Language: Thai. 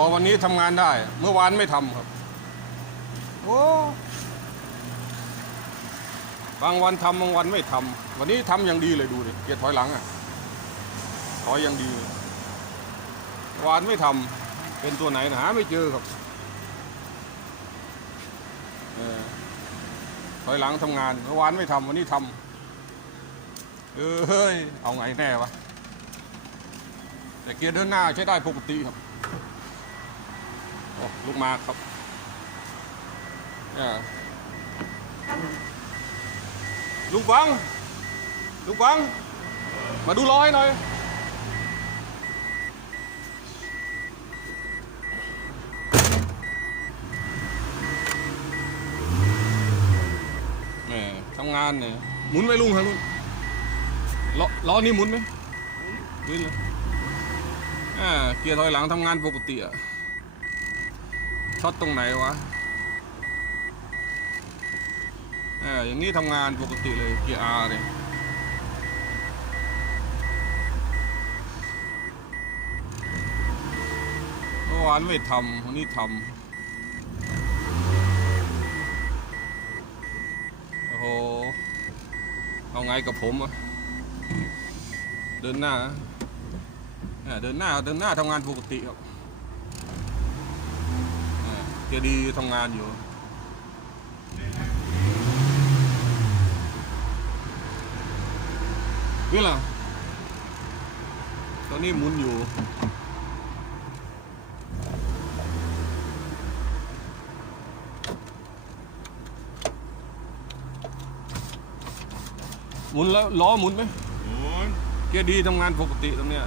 อวันนี้ทำงานได้ เมื่อวานไม่ทำครับ โอ้ บางวันทำบางวันไม่ทำวันนี้ทำอย่างดีเลยดูดิเกียร์ถอยหลังอะ ถอยอย่างดีเลยเมื่อวานไม่ทำเป็นตัวไหนนะหาไม่เจอครับเออถอยหลังทำงานเมื่อวานไม่ทำวันนี้ทำเออเฮ้ย เอาไงแน่วะ แต่เกียร์เดินหน้าใช้ได้ปกติครับโอ้ ลูกมาครับนี่ลุงฟังลุงฟัง มาดูล้อให้หน่อยทำงานเนี่ยหมุนไหมลุงครับลุงล้อล้อนี้หมุนไหมหมุนเลยอ่าเกียร์ถอยหลังทำงานปกติอะ ช็อตตรงไหนวะอ่าอย่างนี้ทำงานปกติเลยเกียร์ R เนี่ยเมื่อวานไม่ทำวันนี้ทำโอ้โห เอาไงกับผมอะเดินหน้าเดินหน้าเดินหน้าทำงานปกติครับอ่า เจดีทำงานอยู่ นี่ล่ะ ตอนนี้หมุนอยู่หมุนแล้วล้อหมุนไหมหมุนเกียร์ดีทำงานปกติตรงเนี้ย